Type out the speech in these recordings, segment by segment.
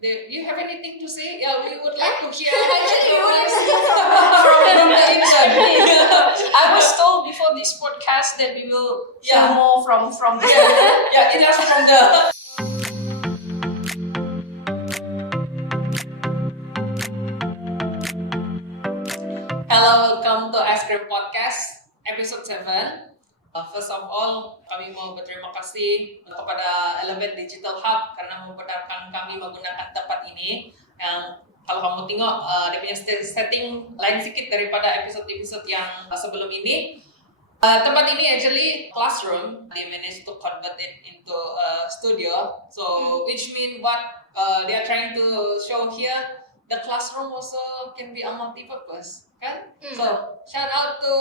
Do you have anything to say? Yeah, we would like to hear. Actually, we would from the intern. I was told before this podcast that we will hear more from the It is from the. Hello, welcome to Aiskrim Podcast episode 7. First of all, kami mau berterima kasih kepada Elevate Digital Hub karena membenarkan kami menggunakan tempat ini. Yang kalau kamu tengok dia punya setting lain sedikit daripada episode-episode yang sebelum ini. Tempat ini actually classroom. They managed to convert it into a studio. So which mean what they are trying to show here, the classroom also can be a multi-purpose, kan? So shout out to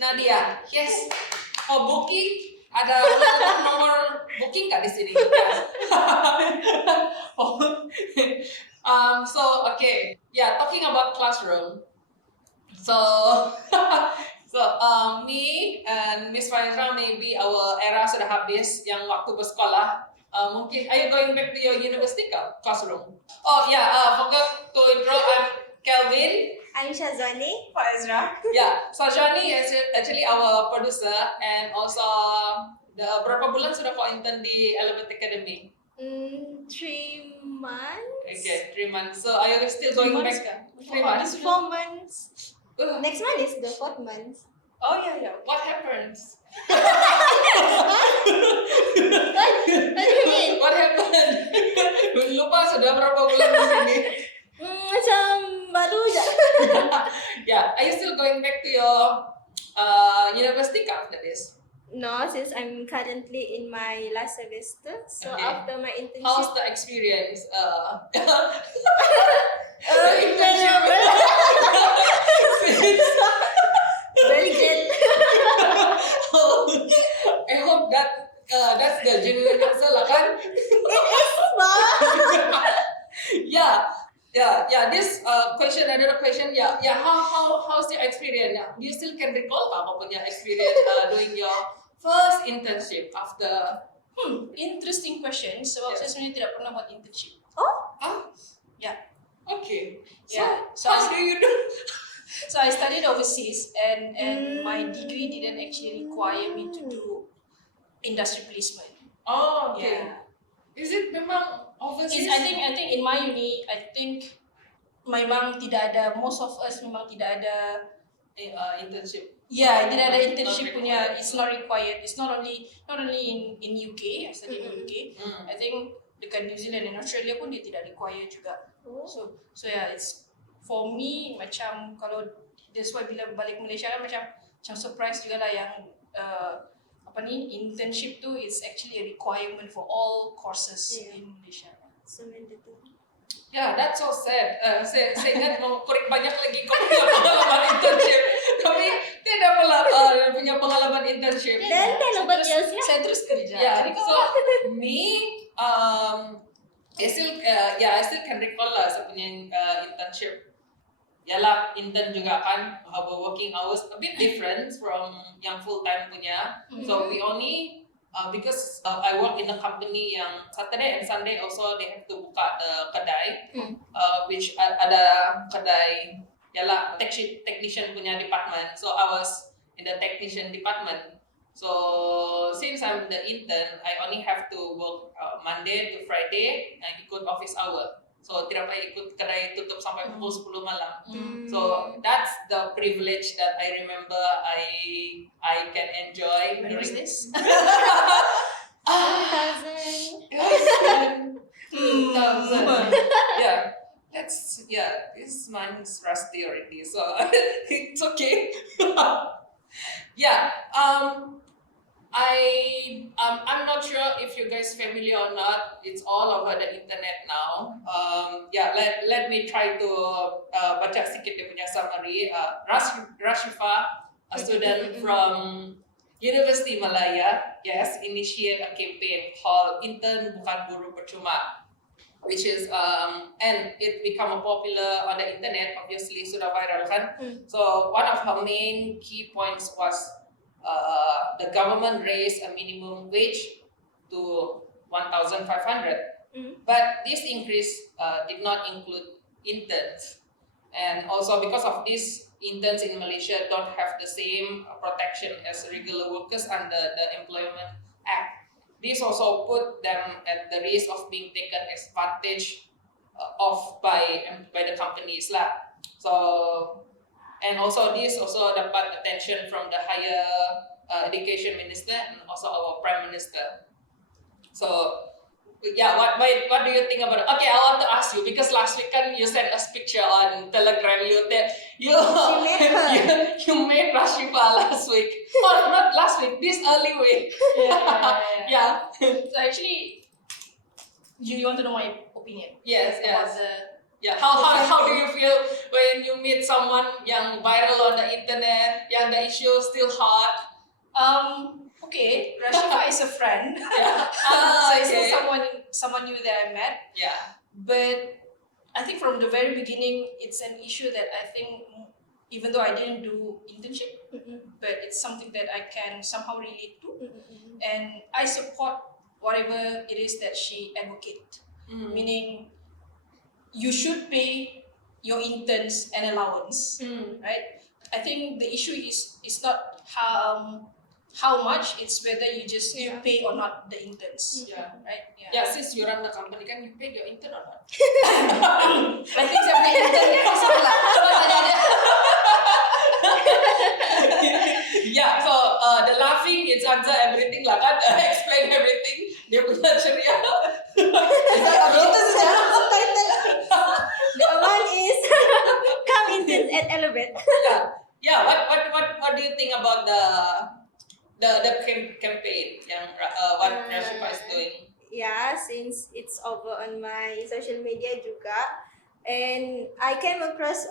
Nadia. Yes. Oh, booking ada nomor booking nggak di sini? So okay, yeah. Talking about classroom. So me and Miss Faizra, maybe our era sudah habis yang waktu bersekolah. Mungkin are you going back to your university classroom? Oh yeah, forgot to intro. I'm Kelvin. I'm Shazwani. Faizra. Yeah, Shazwani is actually our producer and also berapa bulan sudah kau intern di Elevate Academy? 3 months. Okay, 3 months. So are you still going back? 3 months. 4 months. Next month is the 4th month. Oh yeah. What happens? What do you mean? What happened? Lupa sudah berapa bulan di sini. Macam baru je. Yeah, are you still going back to your university after this? No, since I'm currently in my last semester, so Okay. after my internship. How's the experience? Incredible. Very good. I hope that's the genuine answer lah kan? Yeah. This question, another question. Yeah. How's your experience? Yeah. You still can recall apa punya experience doing your first internship after? Interesting question. Sebab saya sebenarnya tidak pernah buat internship. Okay. So How do you do? So I studied overseas and my degree didn't actually require me to do industry placement. Oh, okay. Yeah. Is it memang overseas? I think in my uni, memang tidak ada, most of us memang tidak ada internship. Yeah, tidak ada internship Not punya. required. It's not required. It's not only in UK. I studied in UK. I think dekat New Zealand and Australia pun dia tidak require juga. So yeah, it's for me macam kalau that's why bila balik Malaysia kan macam surprise juga lah yang internship tu is actually a requirement for all courses in Malaysia. So mandatory. Yeah, that's so sad. Saya ingat mau korek banyak lagi kau punya pengalaman internship, tapi tidak punya pengalaman internship. Then tell about yours. Saya terus kerja. Yeah, Jadi so me, I still can recall lah saya punya internship. Yalah, intern juga kan, our working hours a bit different from yang full time punya. So we only because I work in a company yang Saturday and Sunday also they have to buka the kedai, which ada kedai yalah technician punya department. So I was in the technician department. So since I'm the intern, I only have to work Monday to Friday and ikut office hour. So tidak payah ikut kedai tutup sampai pukul 10 malam. So that's the privilege that I remember I can enjoy. when was this? 2000. 2000. This mine is rusty already, so it's okay. I'm not sure if you guys familiar or not. It's all over the internet now. Let me try to baca sedikit dia punya summary. Rashifa, a student from University Malaya, initiate a campaign called Intern Bukan Guru Percuma, which is and it become popular on the internet. Obviously, sudah viral kan. So one of her main key points was the government raised a minimum wage to 1,500 But this increase did not include interns. And also because of this, interns in Malaysia don't have the same protection as regular workers under the Employment Act. This also put them at the risk of being taken advantage of by the companies lah. So, and also this also dapat attention from the higher education minister and also our prime minister. So yeah, what do you think about it? Okay, I want to ask you because last week kan you sent us picture on Telegram you that you you made Rashifa last week. Oh, not last week, this early week. Yeah. So actually, you want to know my opinion? Yes. About Yeah, how do you feel when you meet someone yang viral on the internet, yang the issue still hot? Okay, Rashifa is a friend. Yeah. So it's Okay. someone new that I met. Yeah. But I think from the very beginning, it's an issue that I think, even though I didn't do internship, but it's something that I can somehow relate to, and I support whatever it is that she advocates. Meaning, you should pay your interns an allowance, right? I think the issue is not how much, it's whether you pay or not the interns, Yeah. right? Yeah, since you run the company, kan you paid your intern or not? I think siapa intern possible lah. Coba tanya dia. Yeah, so the laughing is answer everything lah kan, explain everything. Dia punya ceria. Itu sudah subtitle. The one is come interns at Elevate. Yeah. What do you think about the campaign yang what Rashifa is doing? Yeah, since it's over on my social media juga, and I came across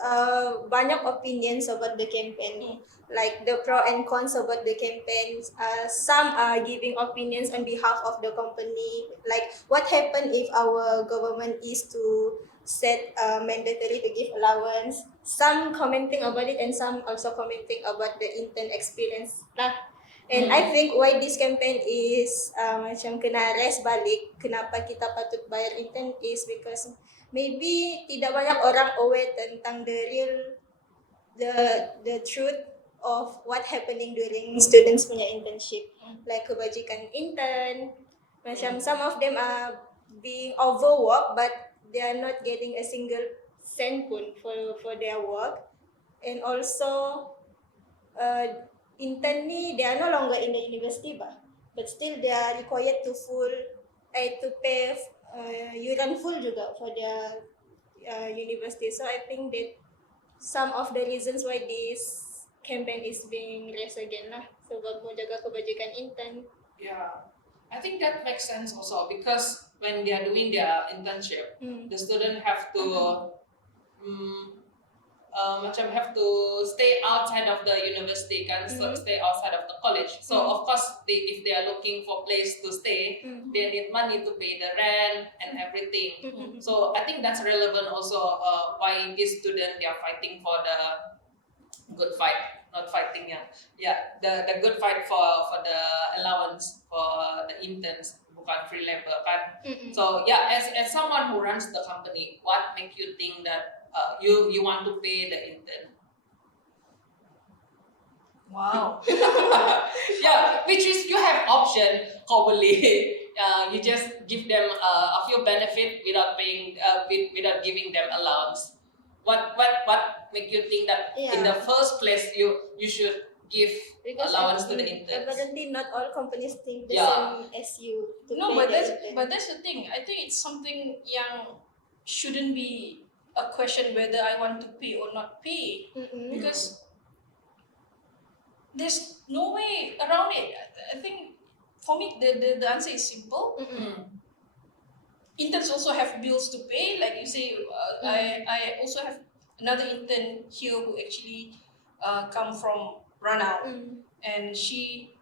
banyak opinions about the campaign, like the pro and cons about the campaign. Some are giving opinions on behalf of the company, like what happened if our government is to set mandatory to give allowance. Some commenting about it, and some also commenting about the intern experience lah. And I think why this campaign is macam kena raise balik, kenapa kita patut bayar intern is because maybe tidak banyak orang aware tentang the truth of what happening during students punya internship, like kebajikan intern. Macam some of them are being overworked, but they are not getting a single cent pun for their work, and also intern ni they are no longer in the university but still they are required to pay yuran full juga for their university. So I think that some of the reasons why this campaign is being raised again lah, sebab mau jaga kebajikan intern. Yeah, I think that makes sense also because when they are doing their internship, the student have to macam have to stay outside of the university kan, stay outside of the college. So of course if they are looking for place to stay, they need money to pay the rent and everything. So I think that's relevant also why these students they are fighting for the good fight, not fighting the good fight for the allowance for the interns, bukan free labor kan. So yeah, as someone who runs the company, what make you think that you want to pay the intern? Wow. Yeah, which is you have option probably. You just give them a few benefit without paying without giving them allowance. What make you think that in the first place you should give Because allowance to the interns? apparently not all companies think the Yeah. same as you. To No, pay but the intern. that's the thing. I think it's something yang shouldn't be a question whether I want to pay or not pay, because there's no way around it. I think for me the answer is simple. Interns also have bills to pay, like you say. I also have another intern here who actually come from Ranau, and she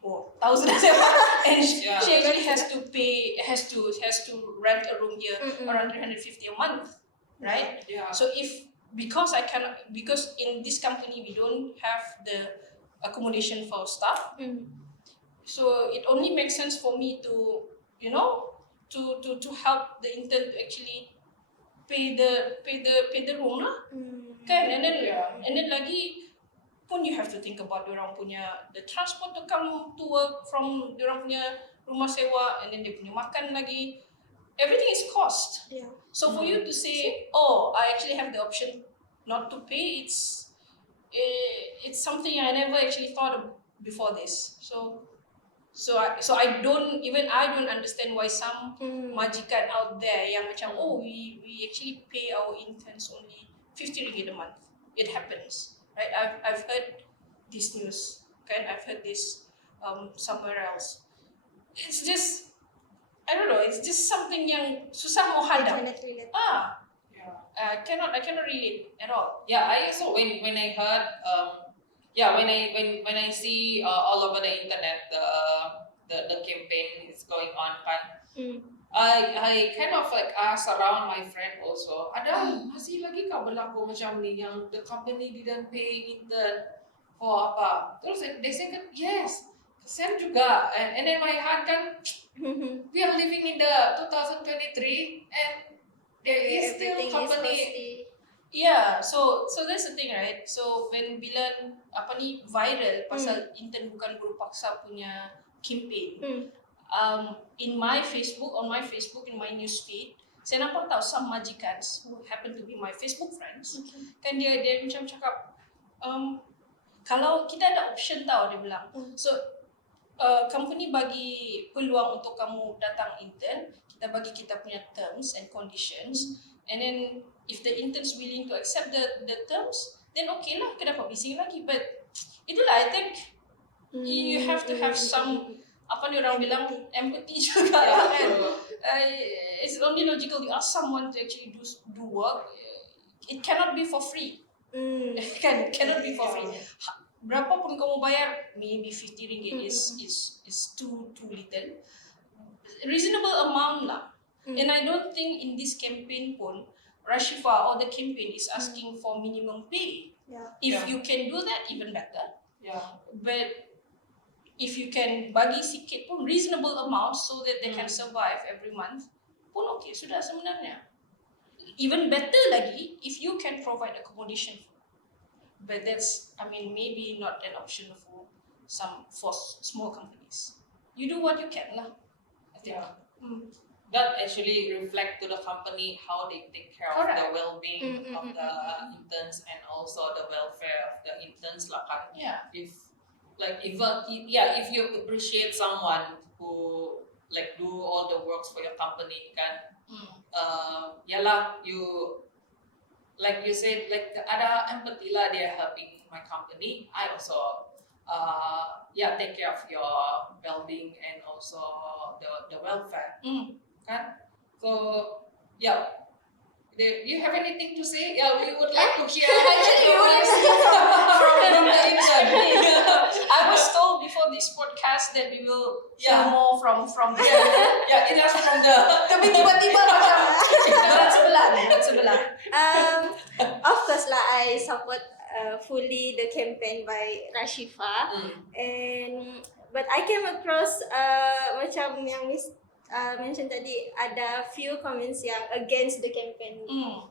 and she actually has to rent a room here around 350 a month, right? Yeah. So because in this company we don't have the accommodation for staff, so it only makes sense for me to to help the intern to actually pay the room lah. Kan, and then lagi pun you have to think about diorang punya the transport to come to work from diorang punya rumah sewa, and then dia punya makan lagi. Everything is cost. Yeah. So for you to say, oh, I actually have the option not to pay, it's something I never actually thought of before this. So I don't understand why some majikan out there yang macam, oh, we actually pay our interns only 50 ringgit a month. It happens, right? I've heard this news, kan? I've heard this somewhere else. It's just, I don't know, it's just something yang susah mau hadap. I cannot relate at all. Yeah, I also when I heard when I see all over the internet the campaign is going on, kan. I kind of like ask around my friend also, ada masih lagi kah berlaku macam ni yang the company didn't pay intern for apa? Terus they say kan, yes, kesian juga. And then my heart kan, we are living in the 2023 and there is still company. Yeah, so that's the thing, right? So when bila viral pasal intern bukan guru paksa punya campaign, in my Facebook, in my newsfeed, saya nampak tahu some majikans who happen to be my Facebook friends, kan dia macam cakap, kalau kita ada option tahu, dia bilang, so company bagi peluang untuk kamu datang intern, kita bagi kita punya terms and conditions, and then if the intern's willing to accept the terms, then okay lah, kenapa bising lagi? But itulah, I think you have to have some orang bilang empathy juga lah, kan. It's only logical you ask someone to actually do work. It cannot be for free. Kan, cannot be for free. Berapa pun kamu bayar, maybe 50 ringgit is too little. Reasonable amount lah. And I don't think in this campaign pun Rashifa or the campaign is asking for minimum pay. If you can do that, even better. But if you can bagi sikit pun reasonable amount so that they can survive every month, pun okay sudah sebenarnya. Even better lagi if you can provide accommodation. But that's, maybe not an option for small companies. You do what you can lah, I think. That actually reflect to the company how they take care of the well-being of the interns and also the welfare of the interns lah, kan. If you appreciate someone who like do all the works for your company, kan, you like you said, like ada empathy lah, dia helping my company. I also take care of your well-being and also the welfare, kan. So do you have anything to say? We would like to hear. Actually, from the intern. I was told before this podcast that we will hear more from the it is from the tapi tiba-tiba macam berat sebelah. Of course lah, I support fully the campaign by Rashifa, but I came across macam yang mention tadi, ada few comments yang against the campaign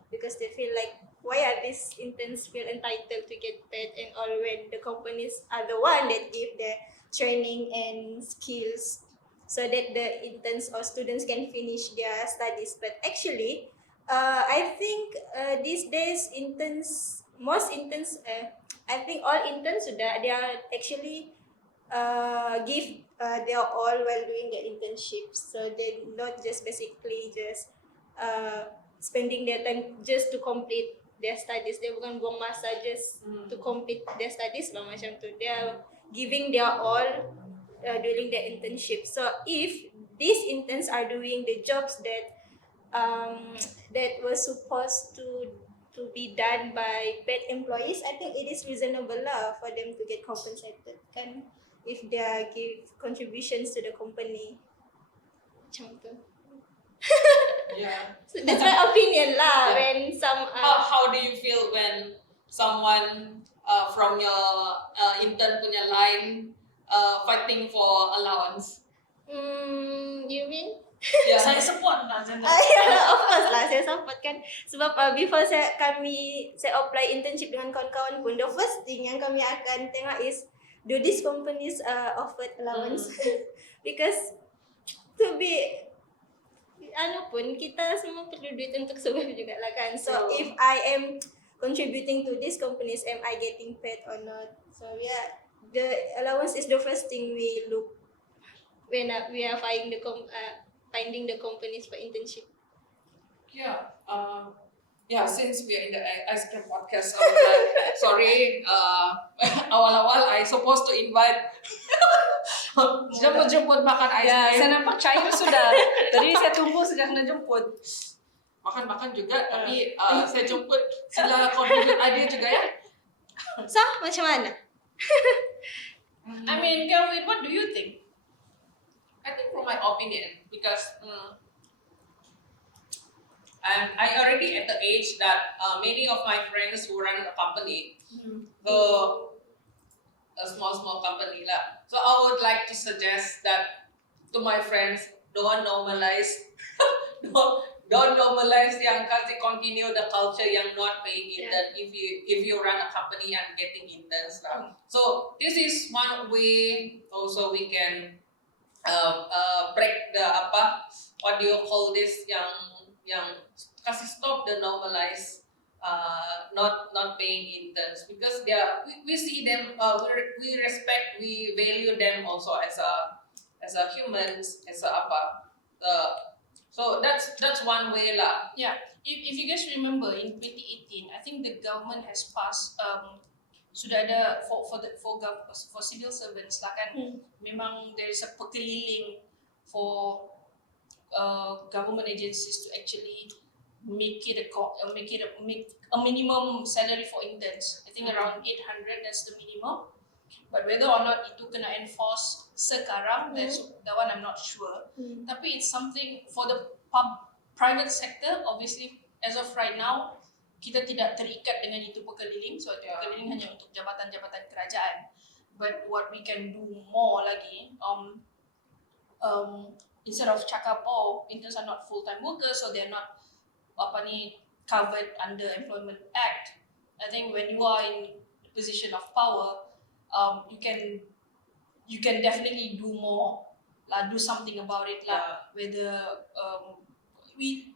because they feel like, why are these interns feel entitled to get paid and all when the companies are the one that give the training and skills so that the interns or students can finish their studies. But actually, I think these days most interns, I think all interns they are actually give their all while doing their internship, so they not just basically just spending their time just to complete their studies. They bukan buang masa just to complete their studies lah macam tu. They are giving their all during their internship. So if these interns are doing the jobs that that were supposed to be done by paid employees, I think it is reasonable lah for them to get compensated, kan, if they give contributions to the company. Macam tu. So that's my opinion lah. When some how do you feel when someone from your intern punya line fighting for allowance? You mean Yeah. Saya support lah macam tu. Of course lah, saya support kan. Sebab before saya apply internship dengan kawan-kawan pun, the first thing yang kami akan tengok is, do these companies offered allowance? Because to be pun kita semua perlu duit untuk survive juga lah kan. So if I am contributing to these companies, am I getting paid or not? So yeah, the allowance is the first thing we look when we are finding the companies for internship. Yeah, since we are in the Aiskrim Podcast, I was like, sorry, awal-awal I supposed to invite jemput makan ice Ya, cream. saya nampak cair sudah. Tadi saya tunggu sejak nak jemput. Makan juga, tapi saya jemput sila contribute idea juga ya. So, macam mana? I mean, Kelvin, what do you think? I think from my opinion, because I already at the age that many of my friends who run a company, a small company lah. So I would like to suggest that to my friends, don't normalize yang kasi continue the culture yang not paying intern if you run a company and getting interns lah. So this is one way also we can break the what do you call this yang kasi stop the normalize not paying interns, because we see them, we respect, we value them also as a humans, as a so that's one way lah. Yeah, if you guys remember in 2018, I think the government has passed sudah ada for civil servants lah kan. Memang there is a pekeliling for government agencies to actually make a minimum salary for interns. I think around 800, that's the minimum. But whether or not itu kena enforce sekarang, that one I'm not sure. Tapi it's something for the private sector. Obviously, as of right now, kita tidak terikat dengan itu pekeliling. So itu pekeliling hanya untuk jabatan-jabatan kerajaan. But what we can do more lagi, instead of cakap, interns are not full-time workers, so they're not covered under Employment Act. I think when you are in a position of power, you can definitely do more, do something about it, whether we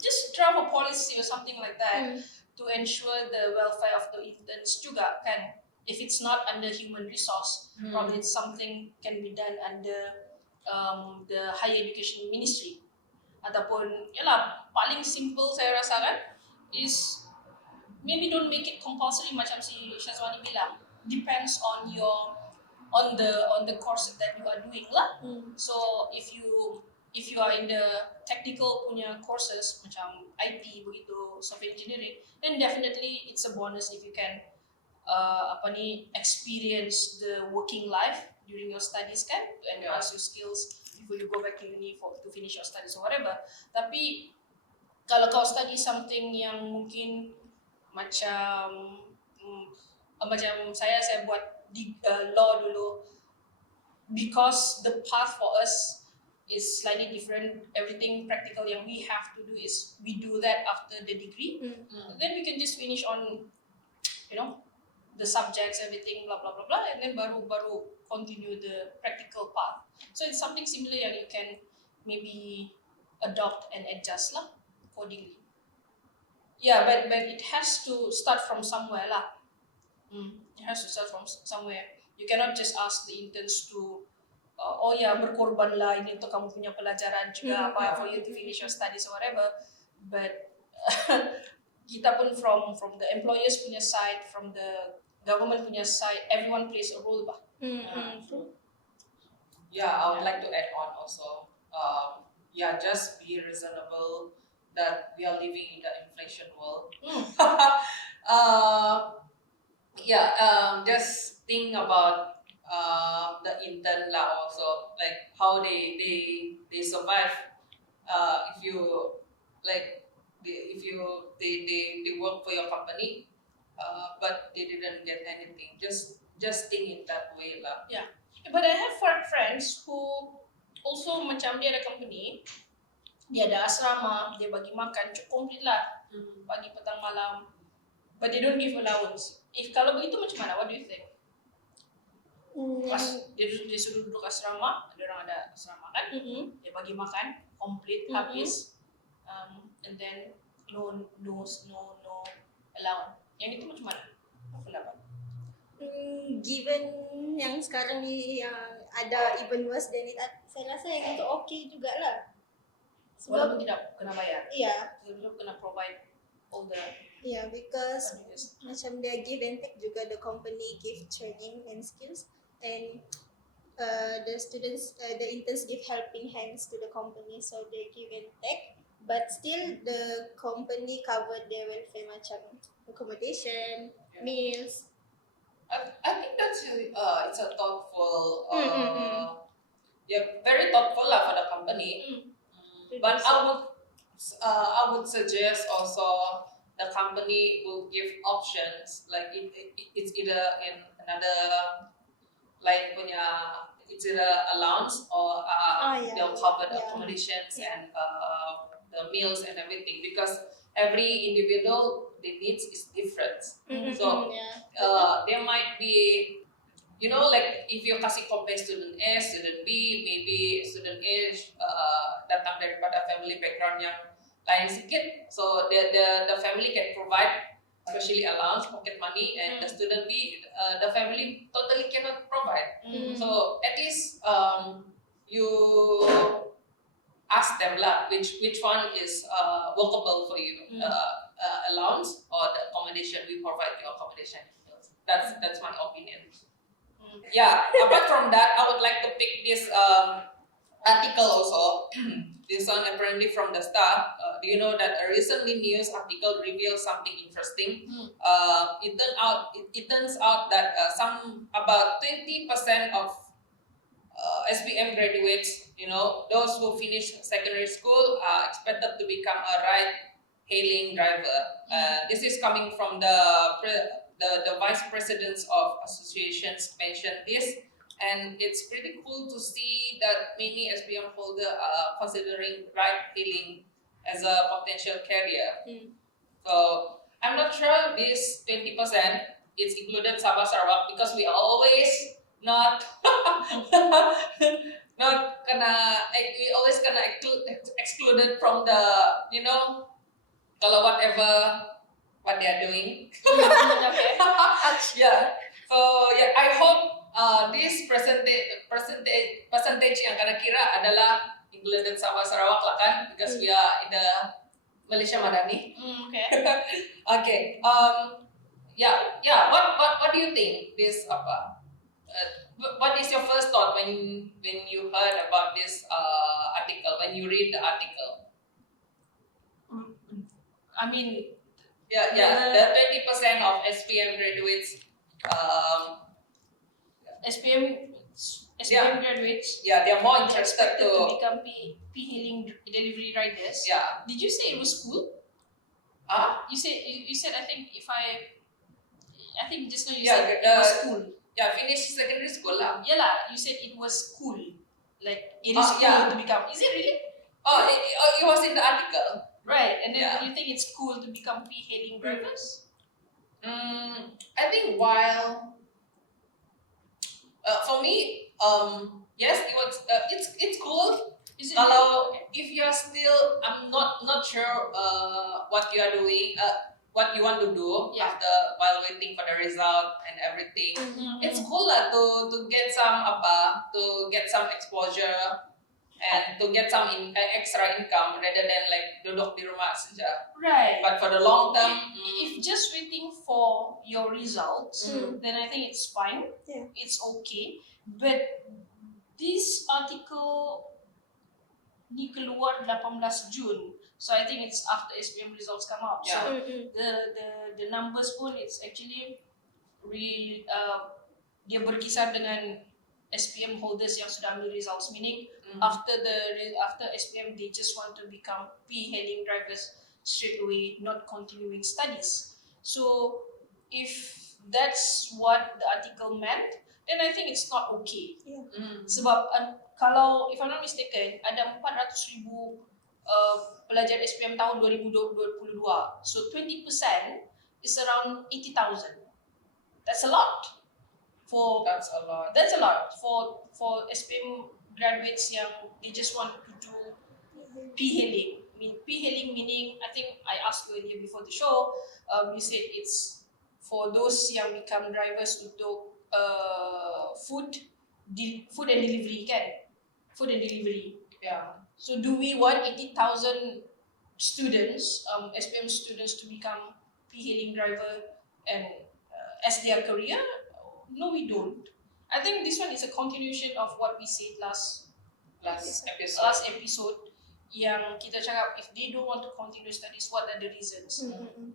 just draft a policy or something like that to ensure the welfare of the interns juga kan. If it's not under human resource, probably it's something can be done under the higher education ministry. Ataupun paling simple saya rasa kan is maybe don't make it compulsory macam si Syazwani bilang. Depends on the course that you are doing lah. So if you are in the technical punya courses macam IT begitu, software engineering, then definitely it's a bonus if you can experience the working life during your studies kan, to enhance your skills before you go back to uni to finish your studies or whatever. Tapi kalau kau study something yang mungkin macam saya buat law dulu, because the path for us is slightly different. Everything practical yang we have to do is we do that after the degree. Then we can just finish on the subjects, everything, blah blah blah blah, and then baru continue the practical path. So it's something similar yang you can maybe adopt and adjust lah accordingly. Yeah, but it has to start from somewhere lah. It has to start from somewhere. You cannot just ask the interns to berkorban lah ini untuk kamu punya pelajaran juga for you to finish your studies or whatever. But kita pun from the employers punya side, from the government punya side, everyone plays a role bah. Yeah, I would like to add on also. Just be reasonable that we are living in the inflation world. Just think about the intern lah also, like how they survive. If you they work for your company, but they didn't get anything. Just think in that way lah. Yeah, but I have friends who also macam dia ada company, dia ada asrama, dia bagi makan complete lah, pagi petang malam, but they don't give allowance. If kalau begitu macam mana? What do you think? Pas dia suruh duduk asrama, ada orang ada asrama kan, dia bagi makan complete habis, and then no allowance. Yang itu macam mana? Apa pendapat? Given yang sekarang ni yang ada even worse than it, saya rasa yang itu okay jugalah. Walaupun tidak kena bayar. Yeah. Tetap kena provide all the because services. macam dia give and take juga, the company give training and skills, and the students, the interns give helping hands to the company, so they give and take, but still the company cover their welfare macam accommodation, meals. I think that's it's a thoughtful very thoughtful lah for the company. But I would suggest also the company will give options, like it's either in another like it's either allowance or they'll cover the accommodations and the meals and everything, because every individual, the needs is different. So there might be, like if you kasih compare student A, student B, maybe student A datang daripada family background yang lain sedikit, so the family can provide especially allowance, pocket money, and the student B, the family totally cannot provide. So at least you ask them lah, which one is workable for you, allowance or the accommodation, we provide you accommodation. That's my opinion. Yeah, apart from that, I would like to pick this article also. This one apparently from the Star. Do you know that a recently news article reveals something interesting? It turns out that about 20% of SPM graduates, those who finish secondary school, are expected to become a ride-hailing driver. This is coming from the vice presidents of associations mentioned this, and it's pretty cool to see that many SPM holders are considering ride-hailing as a potential career. So I'm not sure this 20% is included Sabah Sarawak, because we always not we always excluded from the kalau whatever what they are doing. I hope this percentage yang kena kira adalah included Sabah Sarawak lah kan, because we are in the Malaysia Madani. Okay. What do you think this what is your first thought when you heard about this article, when you read the article? I mean, the 20% of SPM graduates, SPM graduates, they are more interested to to become P-hailing delivery riders. Yeah. Did you say it was school? You said I think just now you said it was school. Yeah, finish secondary school lah. Yeah lah, you said it was cool. Like it is cool to become. Is it really? It was in the article. Right, and then you think it's cool to become P-hailing drivers? I think while for me, yes, it was. It's cool. Is it? Kalau if you are still, I'm not sure what you are doing, what you want to do after while waiting for the result and everything. It's cool lah to get some exposure and to get some extra income rather than like duduk di rumah saja. Right. But for the long term, if just waiting for your results, then I think it's fine. Yeah. It's okay. But this article ni keluar 18 Jun. So I think it's after SPM results come out. Yeah. So the numbers pun it's actually dia berkisar dengan SPM holders yang sudah ambil results, meaning after SPM they just want to become P-hailing drivers straight away, not continuing studies. So if that's what the article meant, then I think it's not okay. Yeah. Sebab kalau if I'm not mistaken, ada 400,000 pelajar SPM tahun 2022. So 20% is around 80,000. That's a lot. That's a lot. That's a lot for SPM graduates yang they just want to do P-hailing. P-hailing meaning, I think I asked you earlier before the show, you said it's for those yang become drivers untuk food and delivery kan? Food and delivery. Yeah. So do we want 80,000 students, SPM students to become P-hailing driver and as their career? No, we don't. I think this one is a continuation of what we said last episode. Yang kita cakap, if they don't want to continue studies, what are the reasons?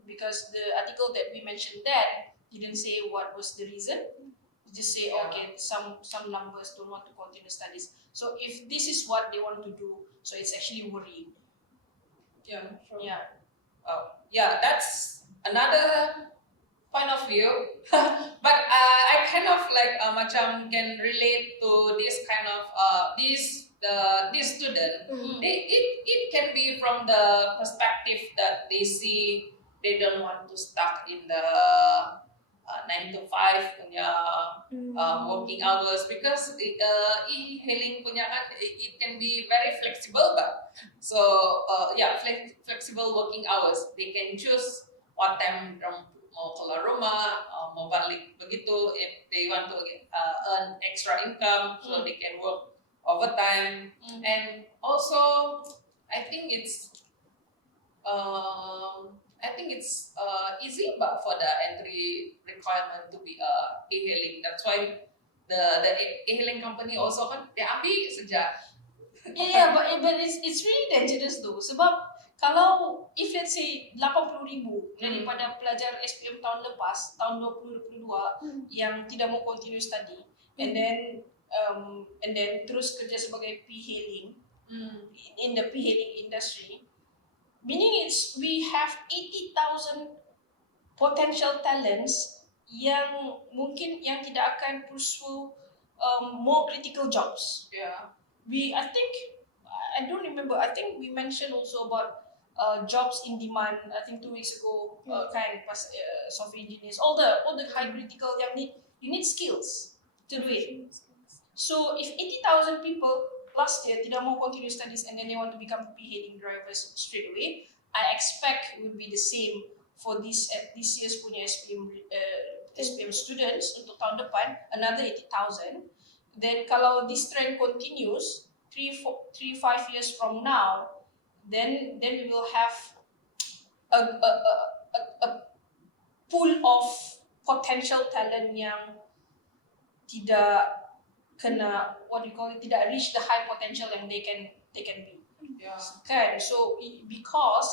Because the article that we mentioned that didn't say what was the reason. It just say okay, some numbers don't want to continue studies. So if this is what they want to do, so it's actually worrying. Yeah, sure. Yeah. Yeah, that's another point of view. But I kind of like macam can relate to this kind of this student. It can be from the perspective that they see they don't want to stuck in the 9 to 5 punya working hours, because e-hailing punya kan it can be very flexible, but so flexible working hours. They can choose what time mau keluar rumah, mau balik begitu. If they want to earn extra income, so they can work overtime. And also I think it's easy but for the entry requirement to be e-hailing. That's why the e-hailing company also kan dia ambil sejak. Yeah, but it's really dangerous though. Sebab kalau if let's say 80,000 daripada pelajar SPM tahun lepas, tahun 2022 yang tidak mau continue study, and then terus kerja sebagai P-hailing in the P-hailing industry, meaning we have 80,000 potential talents yang mungkin yang tidak akan pursue more critical jobs. Yeah. I don't remember. I think we mentioned also about jobs in demand. I think 2 weeks ago, kind pas software engineers, all the high critical yang you need skills to do it. So if 80,000 people last year tidak mau continue studies and then they want to become P-hailing drivers straight away, I expect it would be the same for this year's punya SPM students untuk tahun depan, another 80,000. Then kalau this trend continues 3-5 years from now, then we will have a pool of potential talent yang tidak kena tidak reach the high potential yang they can be. Yeah. Kan? So because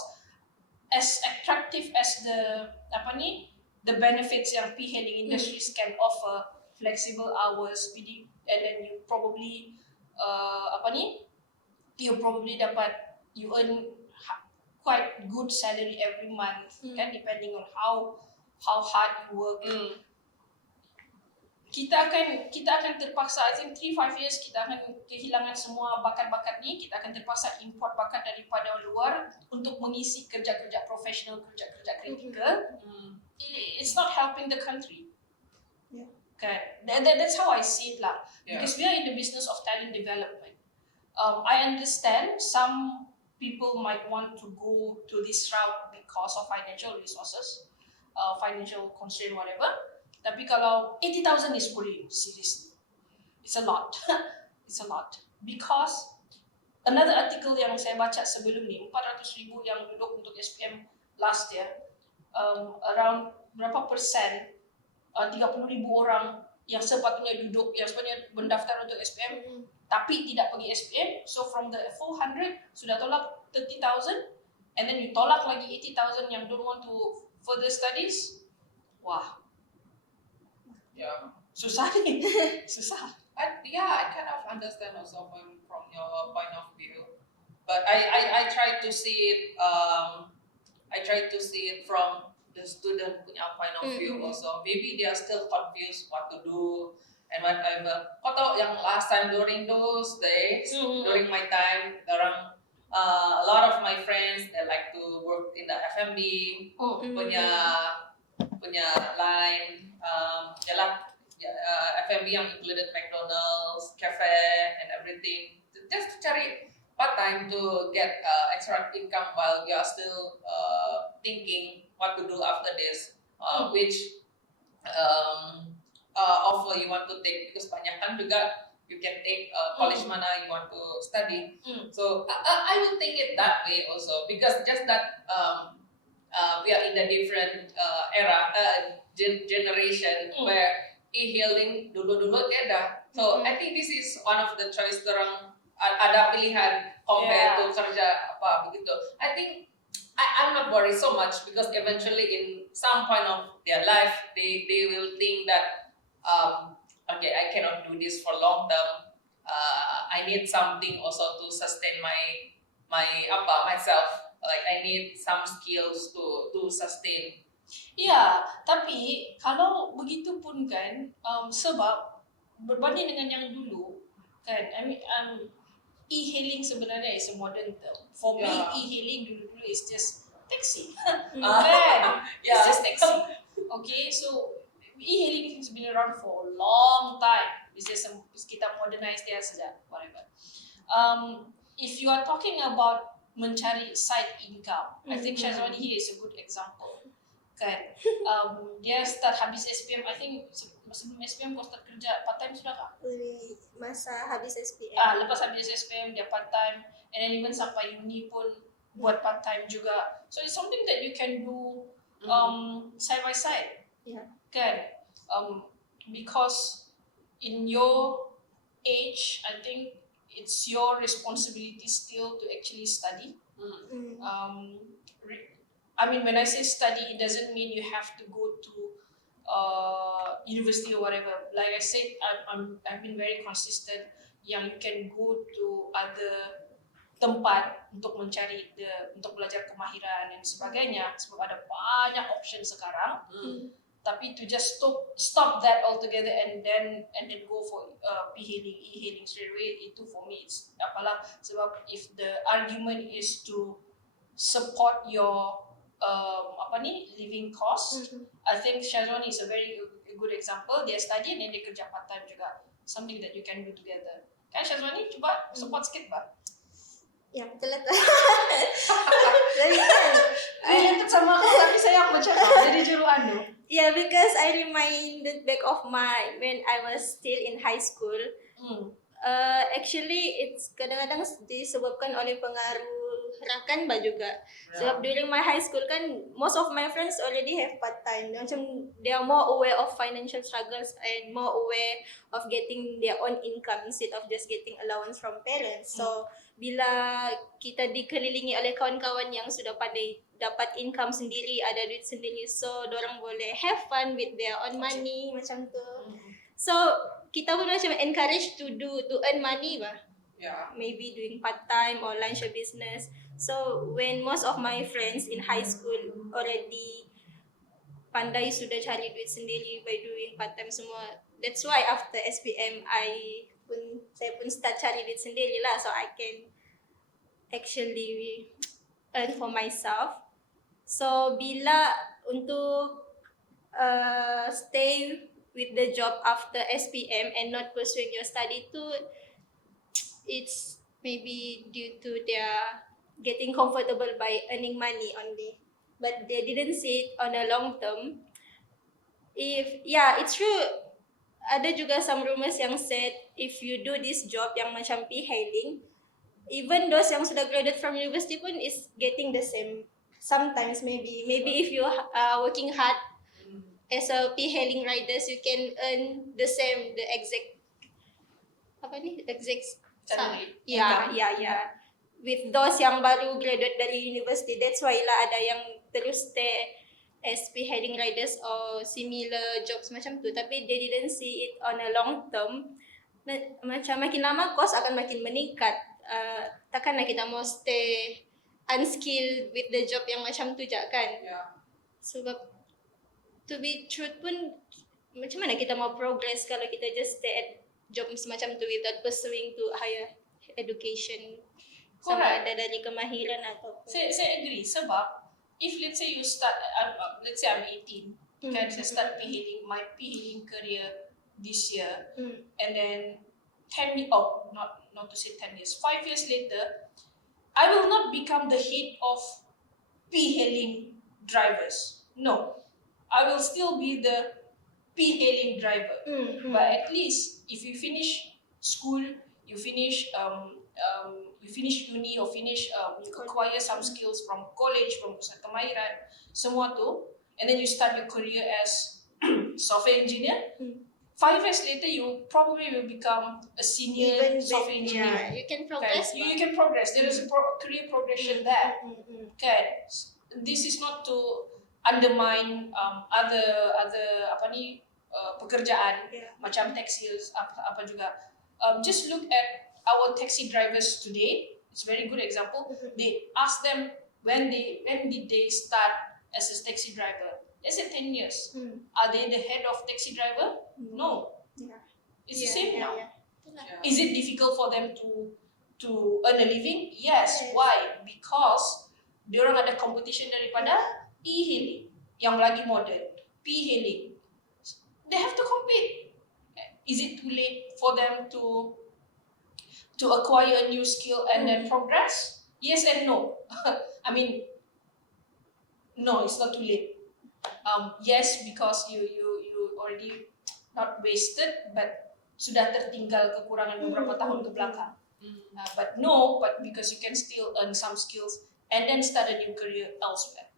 as attractive as the benefits yang P-hailing industries can offer, flexible hours, and then you probably you earn quite good salary every month, kan, depending on how hard you work. Kita akan terpaksa, I think 3-5 years kita akan kehilangan semua bakat-bakat ni. Kita akan terpaksa import bakat daripada luar untuk mengisi kerja-kerja profesional, kerja-kerja kritikal. It's not helping the country. Yeah. Okay. That's how I see it lah. Yeah. Because we are in the business of talent development. I understand some people might want to go to this route because of financial resources, financial constraint, whatever. Tapi kalau 80,000 is worrying, seriously. It's a lot. It's a lot. Because another article yang saya baca sebelum ni, 400,000 yang duduk untuk SPM last year, around berapa persen, 30,000 orang yang sepatutnya mendaftar untuk SPM, tapi tidak pergi SPM. So from the 400, sudah tolak 30,000, and then you tolak lagi 80,000 yang don't want to further studies. Wah. Yeah. Susah ni. Susah. I kind of understand also from your point of view, but I try to see it. I try to see it from the student punya point of view also. Maybe they are still confused what to do, and whatever. Kau tahu yang last time during those days, during my time, a lot of my friends they like to work in the F&B, punya line, F&B yang included McDonald's, cafe, and everything. Just to cari part time to get extra income while you are still thinking what to do after this, which offer you want to take, because banyak kan juga you can take college mana you want to study. So I will think it that way also, because just that we are in a different era, generation where e-hailing dulu tiada. So I think this is one of the choice orang ada pilihan compare to kerja apa begitu. I think I'm not worried so much, because eventually in some point of their life they will think that okay, I cannot do this for long term. I need something also to sustain myself. Like I need some skills to sustain. Ya, tapi kalau begitu pun kan, sebab berbanding dengan yang dulu kan, I mean, e-hailing sebenarnya is a modern term. For me, e-hailing dulu is just taxi. Kan? It's just taxi. Okay, so e-hailing has been around for a long time. It's just kita modernize dia saja, whatever. If you are talking about mencari side income, I think Shazwani here is a good example. Kan? Dia start habis SPM, I think sebelum SPM kau start kerja part time sudah kah? Masa habis SPM. Lepas habis SPM dia part time, and then even sampai uni pun buat part time juga. So it's something that you can do side by side. Yeah. Kan? Because in your age, I think it's your responsibility still to actually study. I mean, when I say study, it doesn't mean you have to go to university or whatever. Like I said, I've been very consistent. Yang you can go to other tempat untuk mencari untuk belajar kemahiran dan sebagainya, sebab ada banyak option sekarang. Tapi to just stop that altogether and then go for e-hailing straight away, itu for me it's apalah, sebab if the argument is to support your living cost, I think Shazwani is a very good example. Dia study and dia kerja part time juga, something that you can do together. Kan Shazwani, cuba support sikit ba? Ya, betul lah. Tapi kan, related sama aku, tapi saya macam jadi juru anu. Yeah, because I reminded back of when I was still in high school. Actually, it's kadang-kadang disebabkan oleh pengaruh rakan juga. Sebab during my high school kan, most of my friends already have part time. Macam they are more aware of financial struggles and more aware of getting their own income instead of just getting allowance from parents. So bila kita dikelilingi oleh kawan-kawan yang sudah pandai dapat income sendiri, ada duit sendiri, so dorang boleh have fun with their own money macam tu. So kita pun macam encourage to earn money bah. Maybe doing part time or lunch or business. So when most of my friends in high school already pandai sudah cari duit sendiri by doing part time semua, that's why after SPM saya pun start cari duit sendiri lah, so I can actually earn for myself. So bila untuk stay with the job after SPM and not pursuing your study too, it's maybe due to their getting comfortable by earning money only, but they didn't see it on a long term. It's true, ada juga some rumors yang said if you do this job yang macam e-hailing, even those yang sudah graduate from university pun is getting the same. Sometimes maybe if you are working hard as a e-hailing riders, you can earn the same, the exact Salary. With those yang baru graduate dari university, that's why lah ada yang terus stay as e-hailing riders or similar jobs macam tu, tapi they didn't see it on a long term. Macam makin lama cost akan makin meningkat. Takkanlah kita mau stay unskilled with the job yang macam tu je kan. Sebab to be truth pun macam mana kita mau progress kalau kita just stay at job semacam tu without pursuing to higher education sama Correct. ada dari kemahiran ataupun Saya agree sebab if let's say you start, let's say I'm 18, kan saya start my p-hailing career this year, and then 10 oh not to say 10 years, 5 years later, I will not become the head of p-hailing drivers. No, I will still be the p-hailing driver. But at least if you finish school, you finish uni or you acquire some skills from college, from pusat kemahiran, semua tu, and then you start your career as software engineer. 5 years later, you probably will become a senior software engineer. you can progress. Okay? You can progress. There is a career progression there. Okay. This is not to undermine other pekerjaan macam taxis apa juga. Just look at our taxi drivers today. It's a very good example. They ask them when did they start as a taxi driver. They said 10 years. Are they the head of taxi driver? No. It's the same now. Is it difficult for them to earn a living? Yes. Why? Because diorang ada competition daripada e-hailing yang lagi modern, p-hailing. They have to compete. Is it too late for them to acquire a new skill and then progress? Yes and no. I mean, no, it's not too late. Yes, because you already not wasted, but sudah tertinggal kekurangan beberapa tahun ke belakang. But because you can still earn some skills and then start a new career elsewhere.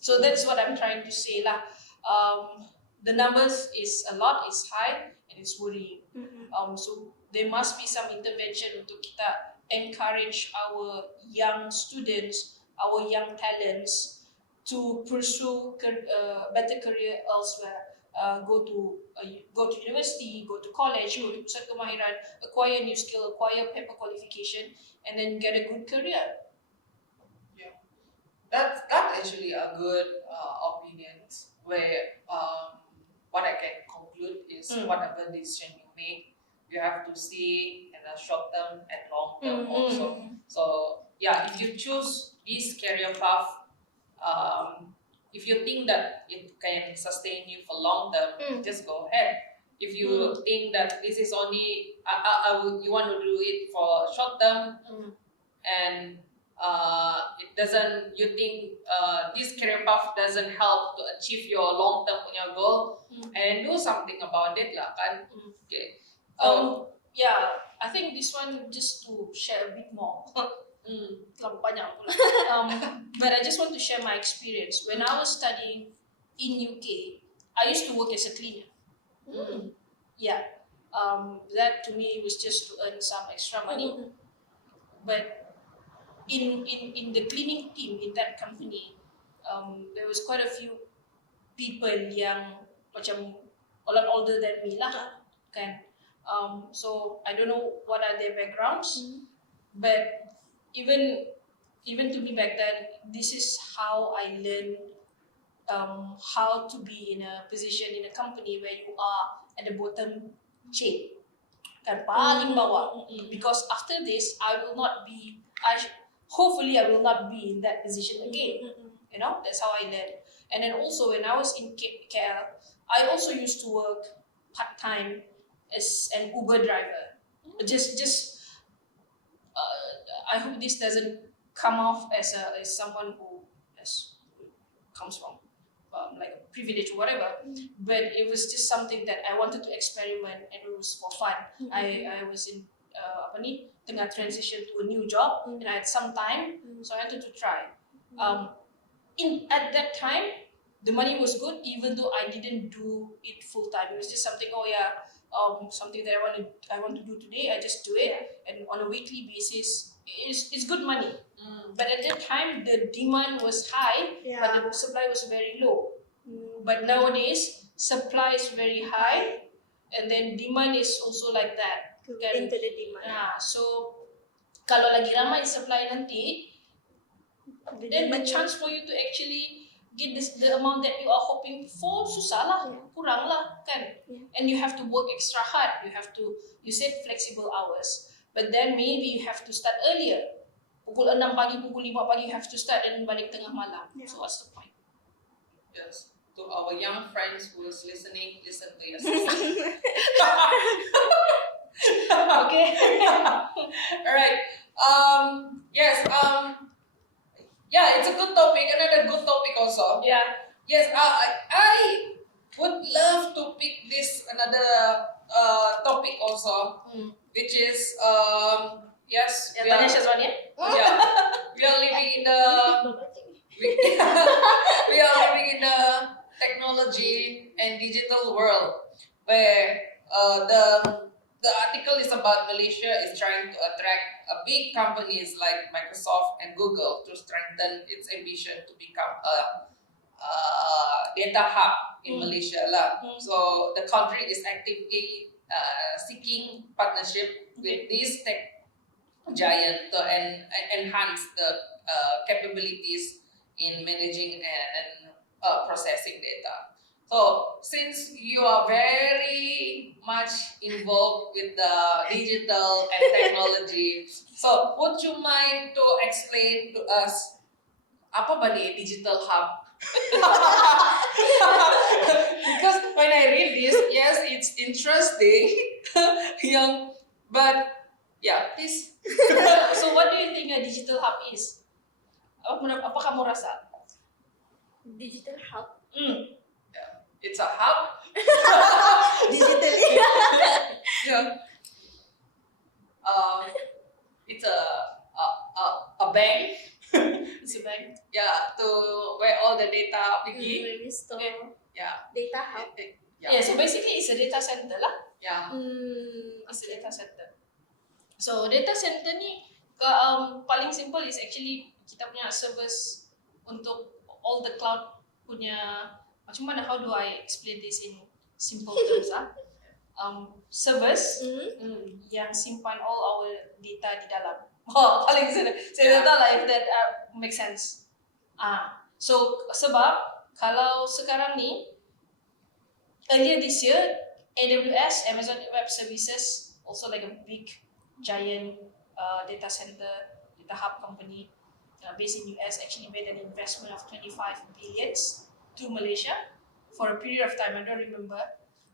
So that's what I'm trying to say lah. The numbers is a lot, is high, and it's worrying. So there must be some intervention untuk kita encourage our young students, our young talents to pursue better career elsewhere. Go to university, go to college, go to pusat kemahiran, acquire new skill, acquire paper qualification, and then get a good career. Yeah, that's actually a good opinion. Where what I can conclude is whatever decision you make, you have to see in a short term and long term also. So yeah, if you choose this career path, if you think that it can sustain you for long term, just go ahead. If you think that this is only you want to do it for short term, and it doesn't, you think this career path doesn't help to achieve your long term punya goal, and do something about it lah kan. Okay. Yeah, I think this one just to share a bit more. Terlalu banyak pula. But I just want to share my experience. When I was studying in UK, I used to work as a cleaner. Yeah. That to me was just to earn some extra money. But in the cleaning team in that company, there was quite a few people yang macam a lot older than me lah, kan. So I don't know what are their backgrounds, but even to me back then, this is how I learned how to be in a position in a company where you are at the bottom chain, kan, paling bawah. Because after this, hopefully I will not be in that position again. You know, that's how I learned. And then also when I was in KL, I also used to work part-time as an Uber driver. I hope this doesn't come off as someone who comes from like a privilege or whatever, but it was just something that I wanted to experiment, and it was for fun. I was in tengah transition to a new job, and I had some time, so I wanted to try. At that time, the money was good, even though I didn't do it full time. It was just something, something that I want to do today. I just do it, and on a weekly basis, it's good money. But at that time, the demand was high, but the supply was very low. But nowadays, supply is very high, and then demand is also like that. Into the demand. So kalau lagi ramai supply nanti, then the chance for you to actually get the amount that you are hoping for, susah lah, kurang lah kan. And you have to work extra hard. You set flexible hours, but then maybe you have to start earlier. Pukul 6 pagi, pukul 5 pagi you have to start dan balik tengah malam. So what's the point? Yes. To our young friends who is listening, listen to your Okay. Alright. Yes. Yeah, it's a good topic. Another good topic also. Yeah. Yes. I would love to pick this another topic also, which is yes. Yang tanya Syazwan ya? Yeah. We are living in the we are living in the technology and digital world where the article is about Malaysia is trying to attract big companies like Microsoft and Google to strengthen its ambition to become a data hub in Malaysia lah. So the country is actively seeking partnership with these tech giant to enhance the capabilities in managing and processing data. So since you are very much involved with the digital and technology, so would you mind to explain to us apa ba ni digital hub? Because when I read this, yes, it's interesting. But yeah, please. So what do you think a digital hub is? Apa kamu rasa? Digital hub. It's a hub. Digitally. Yeah. It's a bank. It's a bank. Yeah, to where all the data pergi. Where we store Yeah. data hub. Yeah, so basically it's a data center lah. Yeah. It's a data center. So data center ni paling simple is actually kita punya servers untuk all the cloud punya, macam mana, how do I explain this in simple terms servers yang simpan all our data di dalam. Paling saya tak tahu lah if that makes sense. So sebab kalau sekarang ni, earlier this year, AWS, Amazon Web Services, also like a big giant data center, data hub company based in US, actually made an investment of 25 billions to Malaysia for a period of time. I don't remember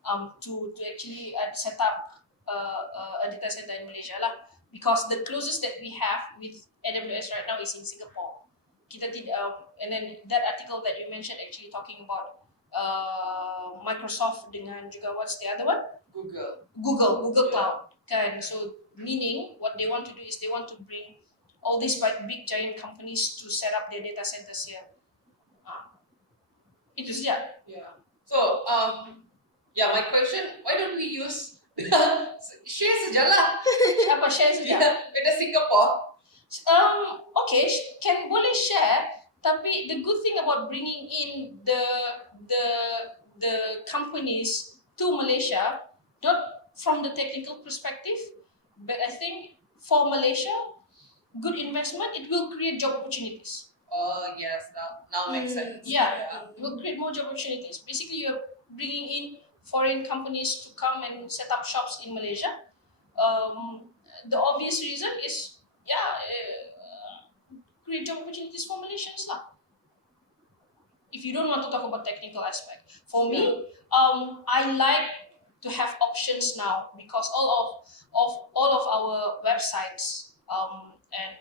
to actually set up a data center in Malaysia lah, because the closest that we have with AWS right now is in Singapore. Kita tidak, and then that article that you mentioned actually talking about Microsoft dengan juga what's the other one? Google Cloud kan. So meaning what they want to do is they want to bring all these big giant companies to set up their data centers here. Itu saja. Yeah. So yeah, my question, why don't we use share saja lah. Apa share saja? With the Singapore. Okay, boleh share. Tapi the good thing about bringing in the companies to Malaysia, not from the technical perspective, but I think for Malaysia, good investment, it will create job opportunities. Oh yes, now makes sense. Yeah, it will create more job opportunities. Basically, you're bringing in foreign companies to come and set up shops in Malaysia. The obvious reason is, create job opportunities for Malaysians lah. If you don't want to talk about technical aspect, for me, I like to have options now, because all of our websites and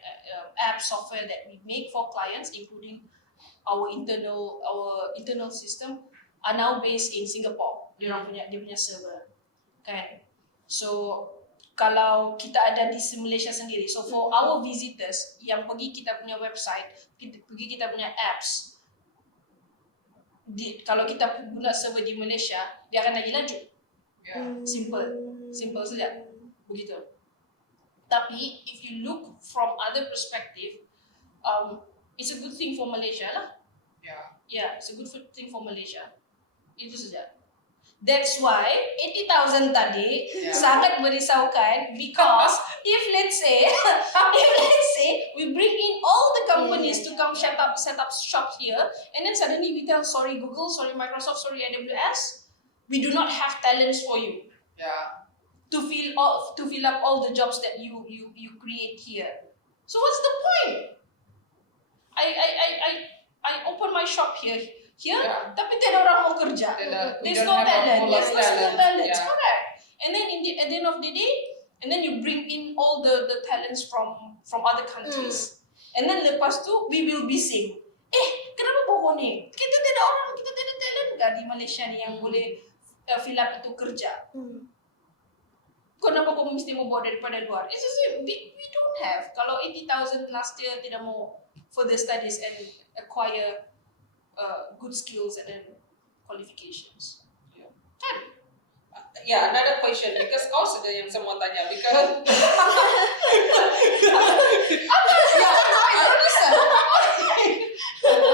app software that we make for clients, including our internal system, are now based in Singapore. Dia punya server, kan? So kalau kita ada di Malaysia sendiri, so for our visitors yang pergi kita punya website, pergi kita punya apps, kalau kita guna server di Malaysia, dia akan lagi laju. Simple saja, begitu. Tapi if you look from other perspective, it's a good thing for Malaysia lah. Yeah, it's a good thing for Malaysia. Itu saja. That's why 80,000 tadi Yeah. sangat merisaukan because if let's say we bring in all the companies to come set up shop here, and then suddenly we tell sorry Google, sorry Microsoft, sorry AWS, we do not have talents for you Yeah. to fill up all the jobs that you create here. So what's the point? I open my shop here, Yeah. tapi tiada orang mau kerja. We There's don't no have a talent. pool of There's no talents. Yeah. Correct. And then at the end of the day, and then you bring in all the talents from other countries. And then lepas tu we will be saying, kenapa bohong ni? Kita tiada talent gak di Malaysia ni yang boleh fill up itu kerja. Kenapa kau mesti mau bawa daripada luar? It's just we don't have. Kalau 80,000 last year tidak mau further studies and acquire good skills and then qualifications. Kan? Yeah, another question because kau sudah yang semua tanya because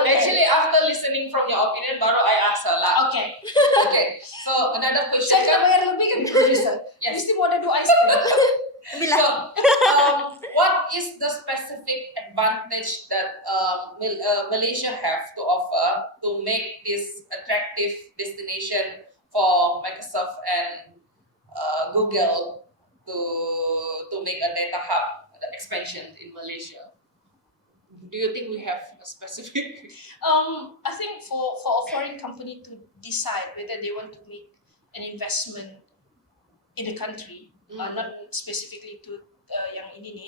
actually after listening from your opinion baru I answer lah. Okay. Okay. So another question. Saya tak bayar lebih kan producer. Yes. Mesti mau ada 2 aiskrim. So, what is the specific advantage that Malaysia have to offer to make this attractive destination for Microsoft and Google to make a data hub expansion in Malaysia? Do you think we have a specific? I think for a foreign company to decide whether they want to make an investment in the country, not specifically to yang ini ni,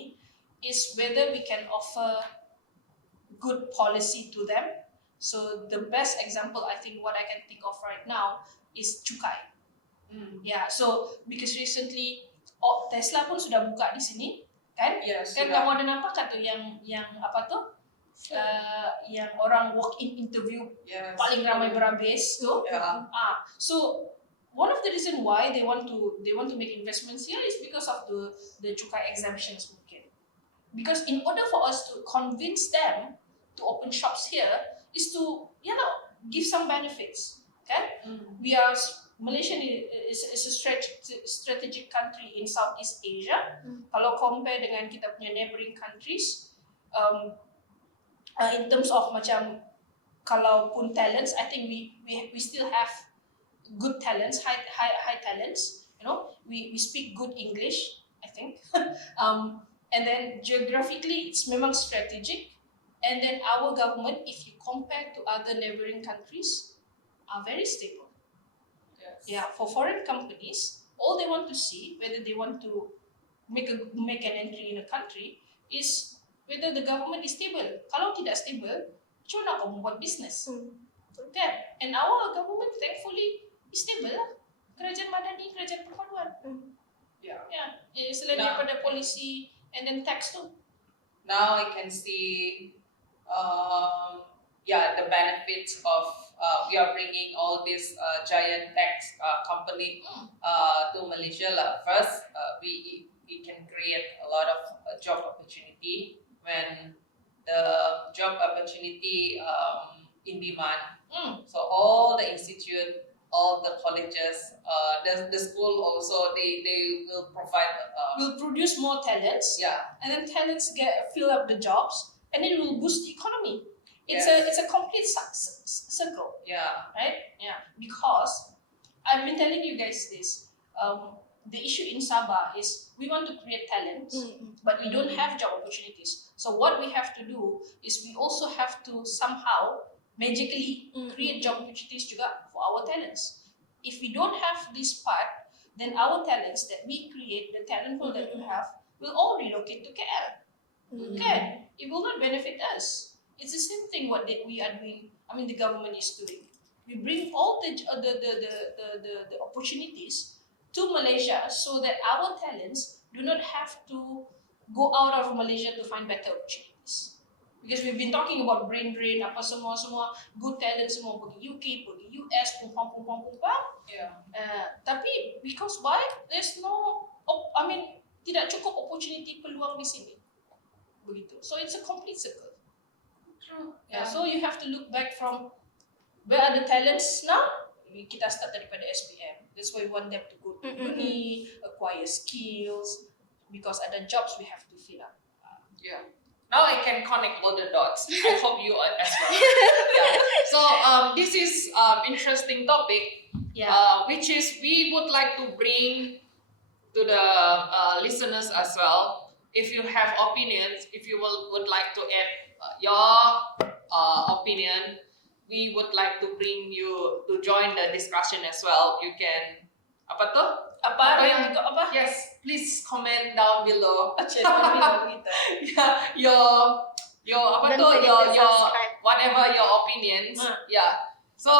is whether we can offer good policy to them. So the best example I think what I can think of right now is cukai. Yeah, so because recently Tesla pun sudah buka di sini, kan? Yes. Kan kamu ada nampak kan tuh yang apa tuh? Yang orang walk-in interview paling ramai berhabis tuh. Yeah. So one of the reason why they want to make investments here is because of the cukai exemptions mungkin. Because in order for us to convince them to open shops here is to give some benefits. Okay? We are Malaysia is a strategic country in Southeast Asia. Kalau compare dengan kita punya neighboring countries, in terms of macam kalau pun talents, I think we still have good talents, high talents. You know, we speak good English, I think. And then geographically, it's memang strategic. And then our government, if you compare to other neighboring countries, are very stable. Yes. Yeah, for foreign companies, all they want to see, whether they want to make an entry in a country, is whether the government is stable. Kalau tidak stable, macam mana kau membuat business? Kan? And our government thankfully is stable lah. Kerajaan madani, kerajaan perpaduan. Yeah. Yeah. Selain daripada polisi and then tax tu. Now I can see, the benefits of we are bringing all this giant tech company to Malaysia. First, we can create a lot of job opportunity when the job opportunity in demand. So all the institute, all the colleges, the school also they will provide. Will produce more talents. Yeah. And then talents fill up the jobs, and it will boost the economy. It's a complete circle. Yeah. Right? Yeah. Because I've been telling you guys this. The issue in Sabah is we want to create talents, but we don't have job opportunities. So what we have to do is we also have to somehow magically create job opportunities juga for our talents. If we don't have this part, then our talents that we create, the talent pool that we have, will all relocate to KL. Okay? It will not benefit us. It's the same thing what we are doing. I mean, the government is doing. We bring all the opportunities to Malaysia so that our talents do not have to go out of Malaysia to find better opportunities. Because we've been talking about brain drain, apa semua good talent semua pergi UK, pergi US, pumpang. Yeah. Tapi because why? There's no, tidak cukup opportunity peluang di sini. Begitu. So it's a complete circle. True. Yeah. So you have to look back from where are the talents now? kita start daripada SPM. That's why we want them to go to uni, acquire skills, because other jobs we have to fill up. Yeah. Now I can connect all the dots. I hope you are as well. Yeah. So this is interesting topic, which is we would like to bring to the listeners as well. If you have opinions, if you would like to add your opinion, we would like to bring you to join the discussion as well. You can apa tuh? Yes, please comment down below. Yeah, your apa tuh? Your whatever your opinions. Yeah. So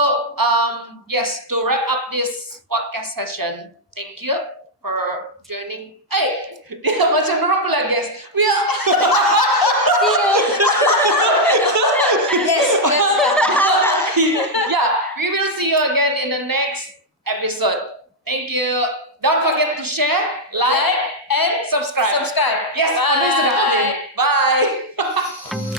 yes, to wrap up this podcast session, thank you for joining. Hey, dia macam orang pula guys. We are. Yes. Yeah, we will see you again in the next episode. Thank you. Don't forget to share, like, and subscribe. Yes, Bye. Bye.